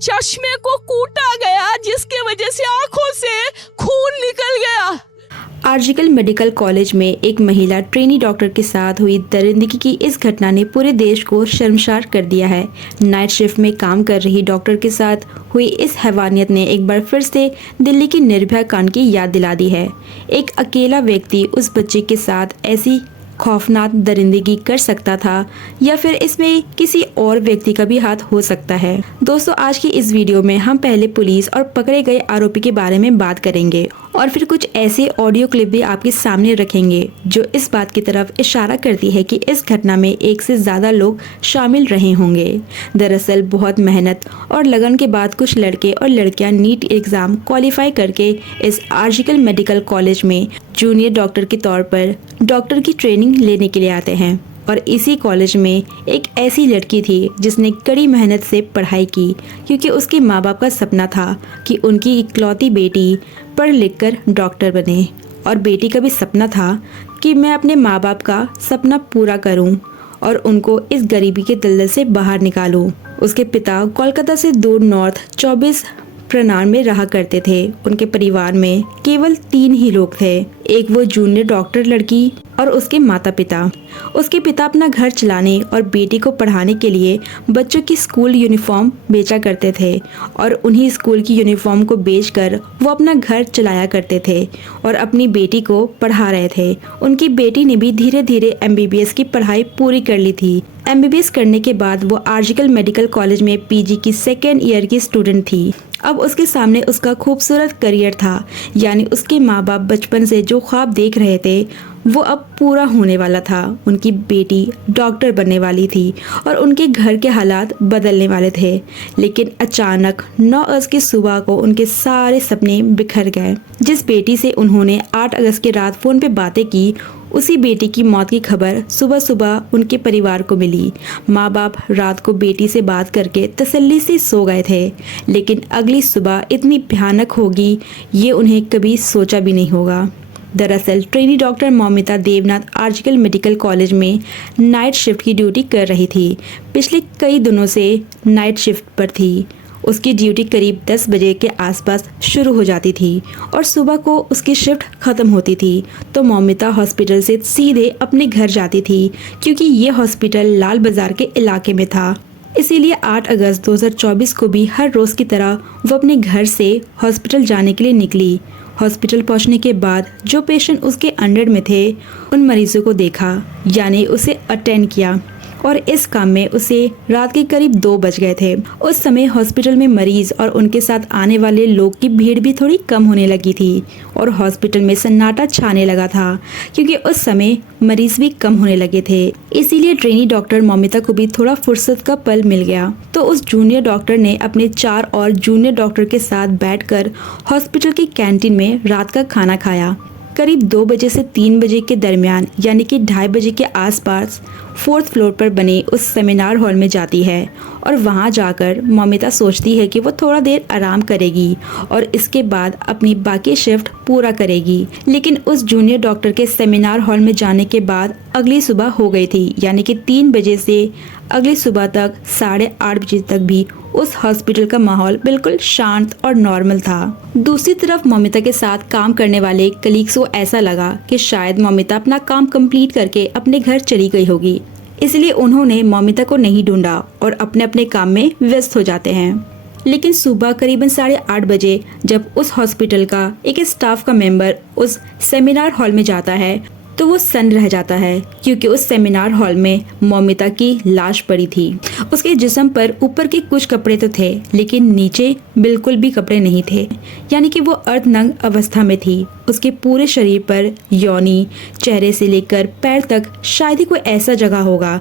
चश्मे को कूटा गया, जिसके वजह से आंखों से खून निकल गया। आर्जिकल मेडिकल कॉलेज में एक महिला ट्रेनी डॉक्टर के साथ हुई दरिंदगी की इस घटना ने पूरे देश को शर्मसार कर दिया है। नाइट शिफ्ट में काम कर रही डॉक्टर के साथ हुई इस हैवानियत ने एक बार फिर से दिल्ली की निर्भया कांड की याद दिला दी है। एक अकेला व्यक्ति उस बच्चे के साथ ऐसी खौफनाक दरिंदगी कर सकता था या फिर इसमें किसी और व्यक्ति का भी हाथ हो सकता है। दोस्तों, आज की इस वीडियो में हम पहले पुलिस और पकड़े गए आरोपी के बारे में बात करेंगे और फिर कुछ ऐसे ऑडियो क्लिप भी आपके सामने रखेंगे जो इस बात की तरफ इशारा करती है कि इस घटना में एक से ज्यादा लोग शामिल रहे होंगे। दरअसल बहुत मेहनत और लगन के बाद कुछ लड़के और लड़कियां नीट एग्जाम क्वालिफाई करके इस आर्जिकल मेडिकल कॉलेज में जूनियर डॉक्टर के तौर पर डॉक्टर की ट्रेनिंग लेने के लिए आते हैं। और इसी कॉलेज में एक ऐसी लड़की थी जिसने कड़ी मेहनत से पढ़ाई की, क्योंकि उसके माँ बाप का सपना था कि उनकी इकलौती बेटी पढ़ लिख कर डॉक्टर बने। और बेटी का भी सपना था कि मैं अपने माँ बाप का सपना पूरा करूं और उनको इस गरीबी के दलदल से बाहर निकालूं। उसके पिता कोलकाता से दूर नॉर्थ 24 प्रनार में रहा करते थे। उनके परिवार में केवल 3 ही लोग थे, एक वो जूनियर डॉक्टर लड़की और उसके माता पिता। उसके पिता अपना घर चलाने और बेटी को पढ़ाने के लिए बच्चों की स्कूल यूनिफॉर्म बेचा करते थे और उन्हीं स्कूल की यूनिफॉर्म को बेचकर वो अपना घर चलाया करते थे और अपनी बेटी को पढ़ा रहे थे। उनकी बेटी ने भी धीरे धीरे MBBS की पढ़ाई पूरी कर ली थी। MBBS करने के बाद वो आर्जिकल मेडिकल कॉलेज में PG की 2nd ईयर की स्टूडेंट थी। अब उसके सामने उसका खूबसूरत करियर था, यानी उसके माँ बाप बचपन से जो ख्वाब देख रहे थे वो अब पूरा होने वाला था। उनकी बेटी डॉक्टर बनने वाली थी और उनके घर के हालात बदलने वाले थे। लेकिन अचानक 9 अगस्त की सुबह को उनके सारे सपने बिखर गए। जिस बेटी से उन्होंने 8 अगस्त की रात फोन पे बातें की, उसी बेटी की मौत की खबर सुबह सुबह उनके परिवार को मिली। माँ बाप रात को बेटी से बात करके तसल्ली से सो गए थे, लेकिन अगली सुबह इतनी भयानक होगी ये उन्हें कभी सोचा भी नहीं होगा। दरअसल trainee doctor Moumita Debnath RG Kar medical college में नाइट शिफ्ट की ड्यूटी कर रही थी। पिछले कई दिनों से नाइट शिफ्ट पर थी। उसकी ड्यूटी करीब 10 बजे के आसपास शुरू हो जाती थी और सुबह को उसकी शिफ्ट खत्म होती थी तो मौमिता हॉस्पिटल से सीधे अपने घर जाती थी, क्योंकि ये हॉस्पिटल लाल बाजार के इलाके में था। इसीलिए 8 अगस्त 2024 को भी हर रोज की तरह वो अपने घर से हॉस्पिटल जाने के लिए निकली। हॉस्पिटल पहुंचने के बाद जो पेशेंट उसके अंडर में थे उन मरीजों को देखा, यानी उसे अटेंड किया और इस काम में उसे रात के करीब 2 बज गए थे। उस समय हॉस्पिटल में मरीज और उनके साथ आने वाले लोग की भीड़ भी थोड़ी कम होने लगी थी और हॉस्पिटल में सन्नाटा छाने लगा था, क्योंकि उस समय मरीज भी कम होने लगे थे। इसीलिए ट्रेनी डॉक्टर मौमिता को भी थोड़ा फुर्सत का पल मिल गया तो उस जूनियर डॉक्टर ने अपने 4 और जूनियर डॉक्टर के साथ बैठकर हॉस्पिटल की कैंटीन में रात का खाना खाया। करीब 2 बजे से 3 बजे के दरमियान, यानी कि 2:30 बजे के आसपास 4th फ्लोर पर बने उस सेमिनार हॉल में जाती है और वहां जाकर मौमिता सोचती है कि वो थोड़ा देर आराम करेगी और इसके बाद अपनी बाकी शिफ्ट पूरा करेगी। लेकिन उस जूनियर डॉक्टर के सेमिनार हॉल में जाने के बाद अगली सुबह हो गई थी, यानी कि 3 बजे से अगली सुबह तक 8:30 बजे तक भी उस हॉस्पिटल का माहौल बिल्कुल शांत और नॉर्मल था। दूसरी तरफ मौमिता के साथ काम करने वाले कलीग्स को ऐसा लगा कि शायद मौमिता अपना काम कंप्लीट करके अपने घर चली गई होगी, इसलिए उन्होंने मौमिता को नहीं ढूंढा और अपने अपने काम में व्यस्त हो जाते हैं। लेकिन सुबह करीबन 8:30 बजे जब उस हॉस्पिटल का एक स्टाफ का मेंबर उस सेमिनार हॉल में जाता है तो वो सन्न रह जाता है, क्योंकि उस सेमिनार हॉल में मौमिता की लाश पड़ी थी। उसके जिस्म पर ऊपर के कुछ कपड़े तो थे, लेकिन नीचे बिल्कुल भी कपड़े नहीं थे, यानी कि वो अर्धनग्न अवस्था में थी। उसके पूरे शरीर पर योनि, चेहरे से लेकर पैर तक शायद ही कोई ऐसा जगह होगा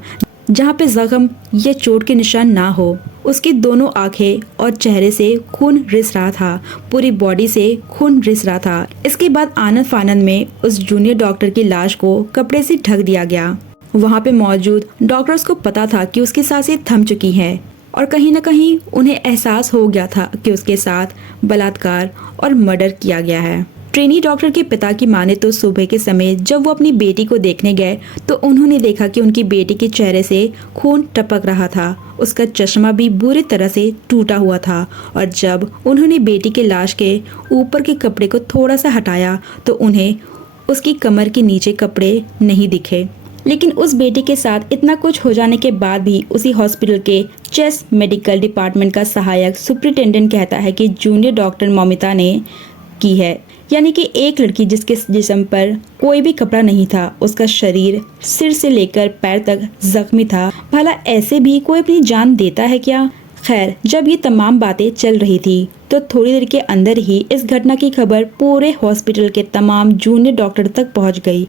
जहाँ पे जख्म या चोट के निशान ना हो। उसकी दोनों आंखें और चेहरे से खून रिस रहा था, पूरी बॉडी से खून रिस रहा था। इसके बाद आनंद फानंद में उस जूनियर डॉक्टर की लाश को कपड़े से ढक दिया गया। वहाँ पे मौजूद डॉक्टर्स को पता था कि उसकी सांसें थम चुकी हैं और कहीं न कहीं उन्हें एहसास हो गया था कि उसके साथ बलात्कार और मर्डर किया गया है। ट्रेनी डॉक्टर के पिता की माने तो सुबह के समय जब वो अपनी बेटी को देखने गए तो उन्होंने देखा कि उनकी बेटी के चेहरे से खून टपक रहा था। उसका चश्मा भी बुरी तरह से टूटा हुआ था और जब उन्होंने बेटी के लाश के ऊपर के कपड़े को थोड़ा सा हटाया तो उन्हें उसकी कमर के नीचे कपड़े नहीं दिखे। लेकिन उस बेटी के साथ इतना कुछ हो जाने के बाद भी उसी हॉस्पिटल के चेस्ट मेडिकल डिपार्टमेंट का सहायक सुपरिटेंडेंट कहता है कि जूनियर डॉक्टर मौमिता ने की है। यानी कि एक लड़की जिसके जिस्म पर कोई भी कपड़ा नहीं था, उसका शरीर सिर से लेकर पैर तक जख्मी था। भला ऐसे भी कोई अपनी जान देता है क्या? खैर, जब ये तमाम बातें चल रही थी तो थोड़ी देर के अंदर ही इस घटना की खबर पूरे हॉस्पिटल के तमाम जूनियर डॉक्टर तक पहुंच गई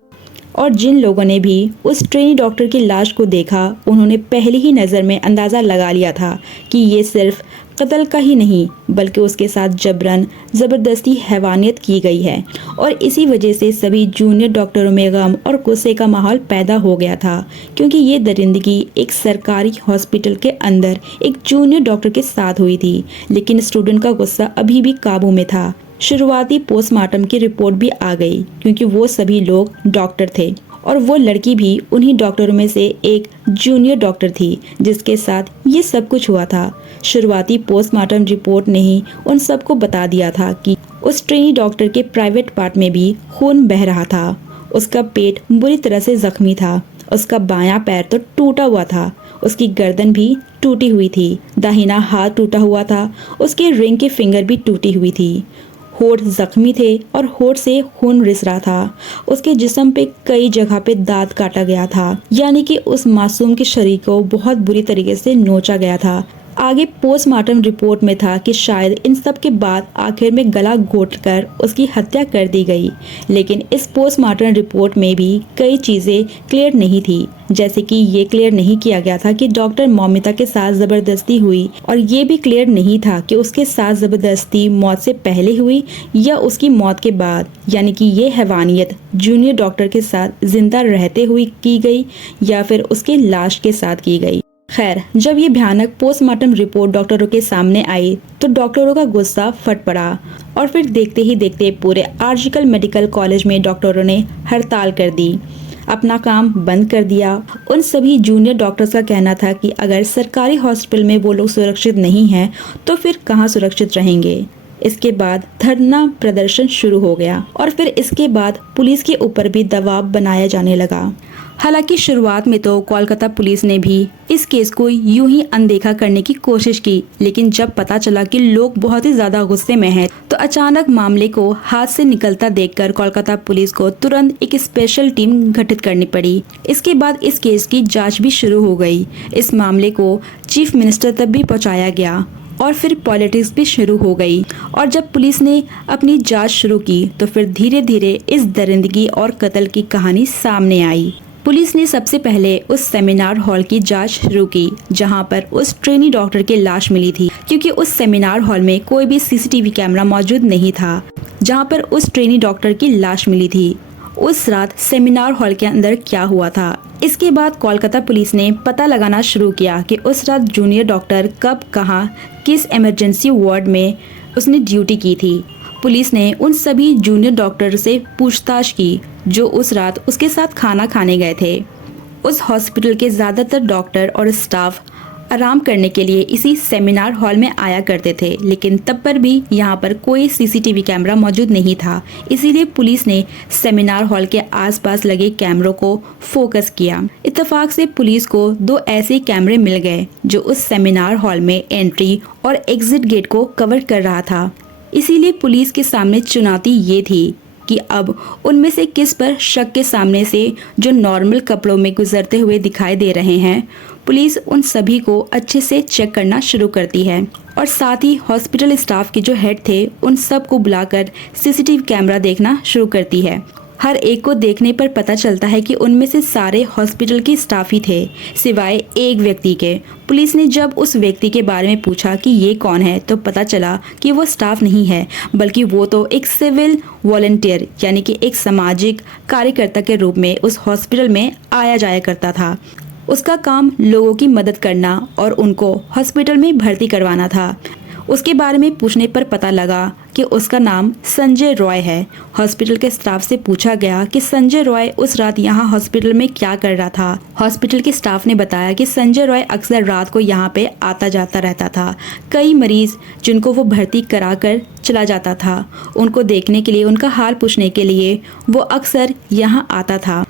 और जिन लोगों ने भी उस ट्रेनी डॉक्टर की लाश को देखा उन्होंने पहली ही नज़र में अंदाज़ा लगा लिया था कि ये सिर्फ कत्ल का ही नहीं बल्कि उसके साथ जबरन ज़बरदस्ती हैवानियत की गई है। और इसी वजह से सभी जूनियर डॉक्टरों में गम और गुस्से का माहौल पैदा हो गया था, क्योंकि ये दरिंदगी एक सरकारी हॉस्पिटल के अंदर एक जूनियर डॉक्टर के साथ हुई थी। लेकिन स्टूडेंट का गुस्सा अभी भी काबू में था। शुरुआती पोस्टमार्टम की रिपोर्ट भी आ गई क्योंकि वो सभी लोग डॉक्टर थे और वो लड़की भी उन्हीं डॉक्टरों में से एक जूनियर डॉक्टर थी जिसके साथ ये सब कुछ हुआ था। शुरुआती पोस्टमार्टम रिपोर्ट ने ही उन सबको बता दिया था कि उस ट्रेनी डॉक्टर के प्राइवेट पार्ट में भी खून बह रहा था। उसका पेट बुरी तरह से जख्मी था, उसका बायां पैर तो टूटा हुआ था, उसकी गर्दन भी टूटी हुई थी, दाहिना हाथ टूटा हुआ था, उसके रिंग के फिंगर भी टूटी हुई थी, होठ जख्मी थे और होठ से खून रिस रहा था। उसके जिस्म पे कई जगह पे दांत काटा गया था, यानी कि उस मासूम के शरीर को बहुत बुरी तरीके से नोचा गया था। आगे पोस्टमार्टम रिपोर्ट में था कि शायद इन सब के बाद आखिर में गला घोंटकर उसकी हत्या कर दी गई। लेकिन इस पोस्टमार्टम रिपोर्ट में भी कई चीज़ें क्लियर नहीं थी, जैसे कि ये क्लियर नहीं किया गया था कि डॉक्टर मौमिता के साथ ज़बरदस्ती हुई और ये भी क्लियर नहीं था कि उसके साथ ज़बरदस्ती मौत से पहले हुई या उसकी मौत के बाद, यानी कि ये हैवानियत जूनियर डॉक्टर के साथ जिंदा रहते हुए की गई या फिर उसके लाश के साथ की गई। खैर, जब ये भयानक पोस्टमार्टम रिपोर्ट डॉक्टरों के सामने आई तो डॉक्टरों का गुस्सा फट पड़ा और फिर देखते ही देखते पूरे आर्जिकल मेडिकल कॉलेज में डॉक्टरों ने हड़ताल कर दी, अपना काम बंद कर दिया। उन सभी जूनियर डॉक्टर्स का कहना था कि अगर सरकारी हॉस्पिटल में वो लोग सुरक्षित नहीं हैं तो फिर कहाँ सुरक्षित रहेंगे। इसके बाद धरना प्रदर्शन शुरू हो गया और फिर इसके बाद पुलिस के ऊपर भी दबाव बनाया जाने लगा। हालांकि शुरुआत में तो कोलकाता पुलिस ने भी इस केस को यूं ही अनदेखा करने की कोशिश की, लेकिन जब पता चला कि लोग बहुत ही ज्यादा गुस्से में हैं, तो अचानक मामले को हाथ से निकलता देखकर कोलकाता पुलिस को तुरंत एक स्पेशल टीम गठित करनी पड़ी। इसके बाद इस केस की जांच भी शुरू हो गई। इस मामले को चीफ मिनिस्टर तक भी पहुंचाया गया और फिर पॉलिटिक्स भी शुरू हो गई। और जब पुलिस ने अपनी जांच शुरू की तो फिर धीरे धीरे इस दरिंदगी और कत्ल की कहानी सामने आई। पुलिस ने सबसे पहले उस सेमिनार हॉल की जांच शुरू की जहां पर उस ट्रेनी डॉक्टर की लाश मिली थी, क्योंकि उस सेमिनार हॉल में कोई भी सीसीटीवी कैमरा मौजूद नहीं था जहां पर उस ट्रेनी डॉक्टर की लाश मिली थी। उस रात सेमिनार हॉल के अंदर क्या हुआ था। इसके बाद कोलकाता पुलिस ने पता लगाना शुरू किया कि उस रात जूनियर डॉक्टर कब, कहां, किस इमरजेंसी वार्ड में उसने ड्यूटी की थी। पुलिस ने उन सभी जूनियर डॉक्टर से पूछताछ की जो उस रात उसके साथ खाना खाने गए थे। उस हॉस्पिटल के ज़्यादातर डॉक्टर और स्टाफ आराम करने के लिए इसी सेमिनार हॉल में आया करते थे, लेकिन तब पर भी यहाँ पर कोई सीसीटीवी कैमरा मौजूद नहीं था। इसीलिए पुलिस ने सेमिनार हॉल के आसपास लगे कैमरों को फोकस किया। इत्तेफाक से पुलिस को 2 ऐसे कैमरे मिल गए जो उस सेमिनार हॉल में एंट्री और एग्जिट गेट को कवर कर रहा था। इसीलिए पुलिस के सामने चुनौती ये थी कि अब उनमें से किस पर शक के सामने से जो नॉर्मल कपड़ों में गुजरते हुए दिखाई दे रहे हैं। पुलिस उन सभी को अच्छे से चेक करना शुरू करती है और साथ ही हॉस्पिटल स्टाफ के जो हेड थे उन सब को बुलाकर सीसीटीवी कैमरा देखना शुरू करती है। हर एक को देखने पर पता चलता है कि उनमें से सारे हॉस्पिटल के स्टाफ ही थे सिवाय एक व्यक्ति के। पुलिस ने जब उस व्यक्ति के बारे में पूछा कि ये कौन है तो पता चला कि वो स्टाफ नहीं है, बल्कि वो तो एक सिविल वॉलंटियर यानी कि एक सामाजिक कार्यकर्ता के रूप में उस हॉस्पिटल में आया जाया करता था। उसका काम लोगों की मदद करना और उनको हॉस्पिटल में भर्ती करवाना था। उसके बारे में पूछने पर पता लगा कि उसका नाम संजय रॉय है। हॉस्पिटल के स्टाफ से पूछा गया कि संजय रॉय उस रात यहाँ हॉस्पिटल में क्या कर रहा था। हॉस्पिटल के स्टाफ ने बताया कि संजय रॉय अक्सर रात को यहाँ पे आता जाता रहता था। कई मरीज जिनको वो भर्ती कराकर चला जाता था, उनको देखने के लिए, उनका हाल पूछने के लिए वो अक्सर यहाँ आता था।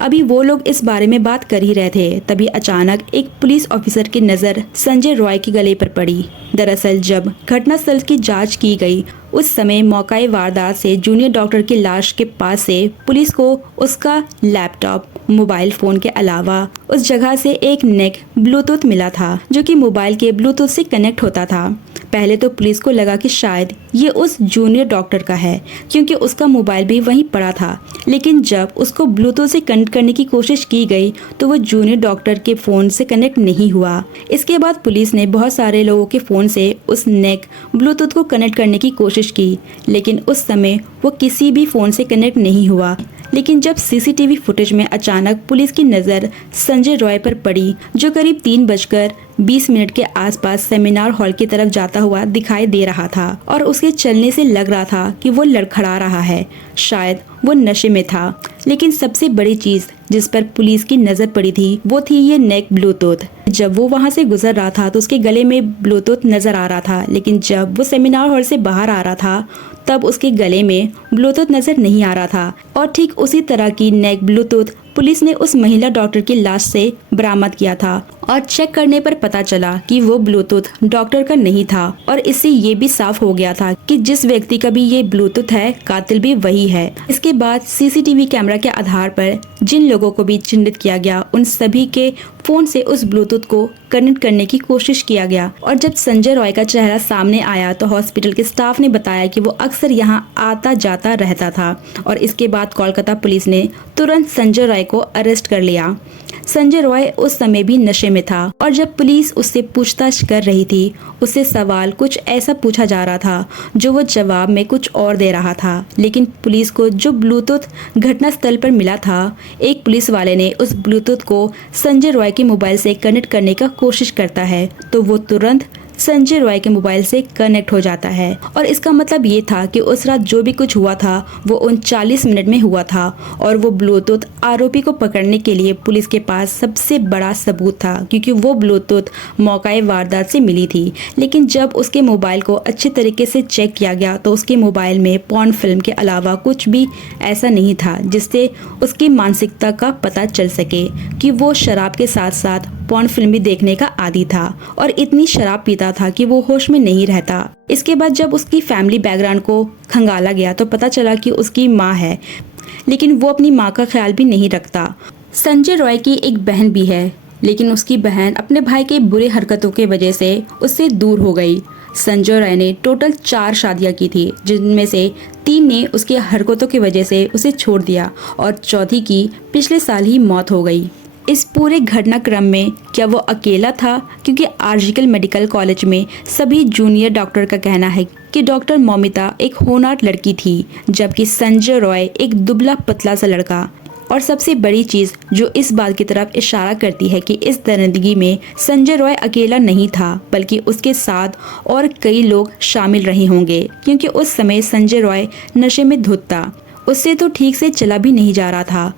अभी वो लोग इस बारे में बात कर ही रहे थे, तभी अचानक एक पुलिस ऑफिसर की नज़र संजय रॉय के गले पर पड़ी। दरअसल जब घटनास्थल की जांच की गई, उस समय मौकाए वारदात से जूनियर डॉक्टर की लाश के पास से पुलिस को उसका लैपटॉप, मोबाइल फ़ोन के अलावा उस जगह से एक नेक ब्लूटूथ मिला था, जो कि मोबाइल के ब्लूटूथ से कनेक्ट होता था। पहले तो पुलिस को लगा कि शायद ये उस जूनियर डॉक्टर का है, क्योंकि उसका मोबाइल भी वहीं पड़ा था। लेकिन जब उसको ब्लूटूथ से कनेक्ट करने की कोशिश की गई तो वो जूनियर डॉक्टर के फ़ोन से कनेक्ट नहीं हुआ। इसके बाद पुलिस ने बहुत सारे लोगों के फ़ोन से उस नेक ब्लूटूथ को कनेक्ट करने की कोशिश की, लेकिन उस समय वो किसी भी फ़ोन से कनेक्ट नहीं हुआ। लेकिन जब सीसीटीवी फुटेज में अचानक पुलिस की नज़र संजय रॉय पर पड़ी, जो करीब 3:20 के आसपास सेमिनार हॉल की तरफ जाता हुआ दिखाई दे रहा था और उसके चलने से लग रहा था कि वो लड़खड़ा रहा है, शायद वो नशे में था। लेकिन सबसे बड़ी चीज जिस पर पुलिस की नजर पड़ी थी वो थी ये नेक ब्लूटूथ। जब वो वहां से गुजर रहा था तो उसके गले में ब्लूटूथ नजर आ रहा था, लेकिन जब वो सेमिनार हॉल से बाहर आ रहा था तब उसके गले में ब्लूटूथ नजर नहीं आ रहा था। और ठीक उसी तरह की नेक ब्लूटूथ पुलिस ने उस महिला डॉक्टर की लाश से बरामद किया था और चेक करने पर पता चला कि वो ब्लूटूथ डॉक्टर का नहीं था। और इससे ये भी साफ हो गया था कि जिस व्यक्ति का भी ये ब्लूटूथ है, कातिल भी वही है। इसके बाद सीसीटीवी कैमरा के आधार पर जिन लोगों को भी चिन्हित किया गया, उन सभी के फोन से उस ब्लूटूथ को कनेक्ट करने की कोशिश किया गया। और जब संजय रॉय का चेहरा सामने आया तो हॉस्पिटल के स्टाफ ने बताया कि वो अक्सर यहाँ आता जाता रहता था। और इसके बाद कोलकाता पुलिस ने तुरंत संजय रॉय को अरेस्ट कर लिया। संजय रॉय उस समय भी नशे में था और जब पुलिस उससे पूछताछ कर रही थी, उससे सवाल कुछ ऐसा पूछा जा रहा था जो वो जवाब में कुछ और दे रहा था। लेकिन पुलिस को जो ब्लूटूथ घटनास्थल पर मिला था, एक पुलिस वाले ने उस ब्लूटूथ को संजय रॉय के मोबाइल से कनेक्ट करने का कोशिश करता है तो वो तुरंत संजय रॉय के मोबाइल से कनेक्ट हो जाता है। और इसका मतलब ये था कि उस रात जो भी कुछ हुआ था वो 39 मिनट में हुआ था और वो ब्लूटूथ आरोपी को पकड़ने के लिए पुलिस के पास सबसे बड़ा सबूत था, क्योंकि वो ब्लूटूथ मौकाए वारदात से मिली थी। लेकिन जब उसके मोबाइल को अच्छे तरीके से चेक किया गया तो उसके मोबाइल में पॉर्न फिल्म के अलावा कुछ भी ऐसा नहीं था जिससे उसकी मानसिकता का पता चल सके कि वो शराब के साथ साथ पॉर्न फिल्म भी देखने का आदी था और इतनी शराब पीता था कि वो होश में नहीं रहता। इसके बाद जब उसकी फैमिली बैकग्राउंड को खंगाला गया तो पता चला कि उसकी माँ है, लेकिन वो अपनी माँ का ख्याल भी नहीं रखता। संजय रॉय की एक बहन भी है, लेकिन उसकी बहन अपने भाई के बुरे हरकतों के वजह से उससे दूर हो गई। संजय रॉय ने टोटल 4 शादियां की थी, जिनमें से 3 ने उसकी हरकतों की वजह से उसे छोड़ दिया और चौथी की पिछले साल ही मौत हो गई। इस पूरे घटनाक्रम में क्या वो अकेला था? क्योंकि आर्जिकल मेडिकल कॉलेज में सभी जूनियर डॉक्टर का कहना है कि डॉक्टर मौमिता एक होनहार लड़की थी, जबकि संजय रॉय एक दुबला पतला सा लड़का। और सबसे बड़ी चीज जो इस बात की तरफ इशारा करती है कि इस दरिंदगी में संजय रॉय अकेला नहीं था, बल्कि उसके साथ और कई लोग शामिल रहे होंगे, क्योंकि उस समय संजय रॉय नशे में धुत था। उससे तो ठीक से चला भी नहीं जा रहा था।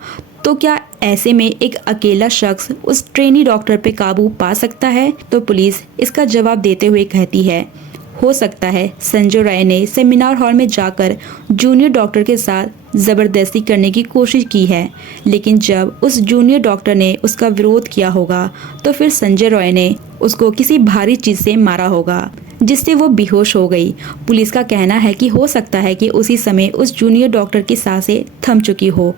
तो क्या ऐसे में एक अकेला शख्स उस ट्रेनी डॉक्टर पे काबू पा सकता है? तो पुलिस इसका जवाब देते हुए कहती है, हो सकता है संजय रॉय ने सेमिनार हॉल में जाकर जूनियर डॉक्टर के साथ ज़बरदस्ती करने की कोशिश की है, लेकिन जब उस जूनियर डॉक्टर ने उसका विरोध किया होगा तो फिर संजय रॉय ने उसको किसी भारी चीज़ से मारा होगा, जिससे वो बेहोश हो गई। पुलिस का कहना है कि हो सकता है कि उसी समय उस जूनियर डॉक्टर की सांसें थम चुकी हो,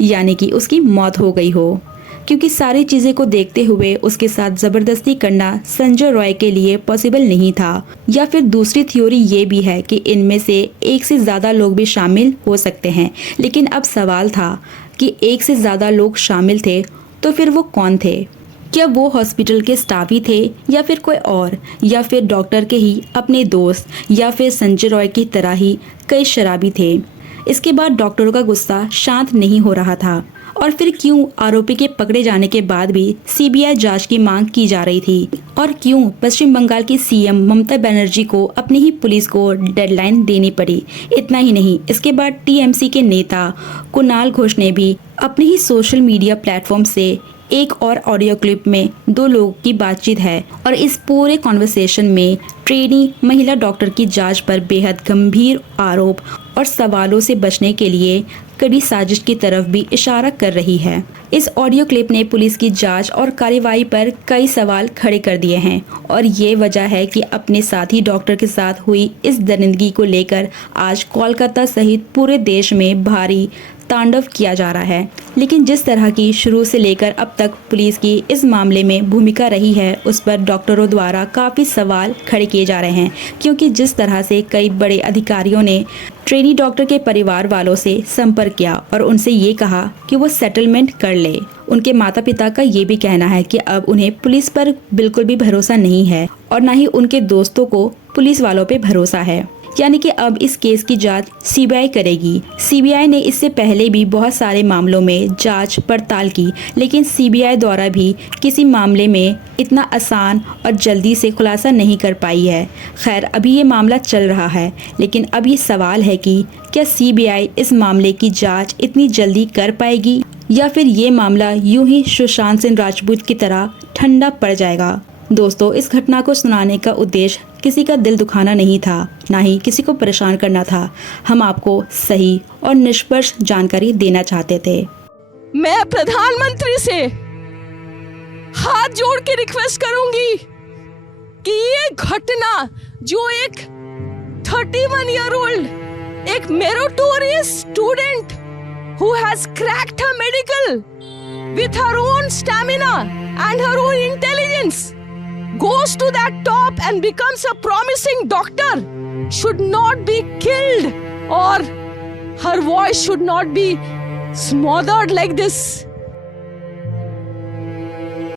यानी कि उसकी मौत हो गई हो, क्योंकि सारी चीज़ें को देखते हुए उसके साथ ज़बरदस्ती करना संजय रॉय के लिए पॉसिबल नहीं था। या फिर दूसरी थ्योरी ये भी है कि इनमें से एक से ज़्यादा लोग भी शामिल हो सकते हैं। लेकिन अब सवाल था कि एक से ज़्यादा लोग शामिल थे तो फिर वो कौन थे? क्या वो हॉस्पिटल के स्टाफ ही थे, या फिर कोई और, या फिर डॉक्टर के ही अपने दोस्त, या फिर संजय रॉय की तरह ही कई शराबी थे? इसके बाद डॉक्टरों का गुस्सा शांत नहीं हो रहा था और फिर क्यों आरोपी के पकड़े जाने के बाद भी सीबीआई जांच की मांग की जा रही थी, और क्यों पश्चिम बंगाल की सीएम ममता बनर्जी को अपनी ही पुलिस को डेडलाइन देनी पड़ी। इतना ही नहीं, इसके बाद टीएमसी के नेता कुणाल घोष ने भी अपने ही सोशल मीडिया प्लेटफॉर्म से एक और ऑडियो क्लिप में 2 लोगों की बातचीत है, और इस पूरे कॉन्वर्सेशन में ट्रेनी महिला डॉक्टर की जांच पर बेहद गंभीर आरोप और सवालों से बचने के लिए कड़ी साजिश की तरफ भी इशारा कर रही है। इस ऑडियो क्लिप ने पुलिस की जांच और कार्रवाई पर कई सवाल खड़े कर दिए हैं, और ये वजह है कि अपने साथी डॉक्टर के साथ हुई इस दरिंदगी को लेकर आज कोलकाता सहित पूरे देश में भारी तांडव किया जा रहा है। लेकिन जिस तरह की शुरू से लेकर अब तक पुलिस की इस मामले में भूमिका रही है, उस पर डॉक्टरों द्वारा काफ़ी सवाल खड़े किए जा रहे हैं, क्योंकि जिस तरह से कई बड़े अधिकारियों ने ट्रेनी डॉक्टर के परिवार वालों से संपर्क किया और उनसे ये कहा कि वो सेटलमेंट कर ले। उनके माता पिता का ये भी कहना है कि अब उन्हें पुलिस पर बिल्कुल भी भरोसा नहीं है, और न ही उनके दोस्तों को पुलिस वालों पे भरोसा है। यानी कि अब इस केस की जांच सीबीआई करेगी। सीबीआई ने इससे पहले भी बहुत सारे मामलों में जांच पड़ताल की, लेकिन सीबीआई द्वारा भी किसी मामले में इतना आसान और जल्दी से खुलासा नहीं कर पाई है। खैर, अभी ये मामला चल रहा है, लेकिन अब ये सवाल है कि क्या सीबीआई इस मामले की जांच इतनी जल्दी कर पाएगी, या फिर ये मामला यूं ही सुशांत सिंह राजपूत की तरह ठंडा पड़ जाएगा। दोस्तों, इस घटना को सुनाने का उद्देश्य किसी का दिल दुखाना नहीं था, ना ही किसी को परेशान करना था। हम आपको सही और निष्पक्ष जानकारी देना चाहते थे। मैं प्रधानमंत्री से हाथ जोड़ के रिक्वेस्ट करूंगी कि ये घटना जो एक 31 ईयर ओल्ड एक meritorious student who has cracked her medical with her own stamina and her own intelligence goes to that top and becomes a promising doctor should not be killed, or her voice should not be smothered like this.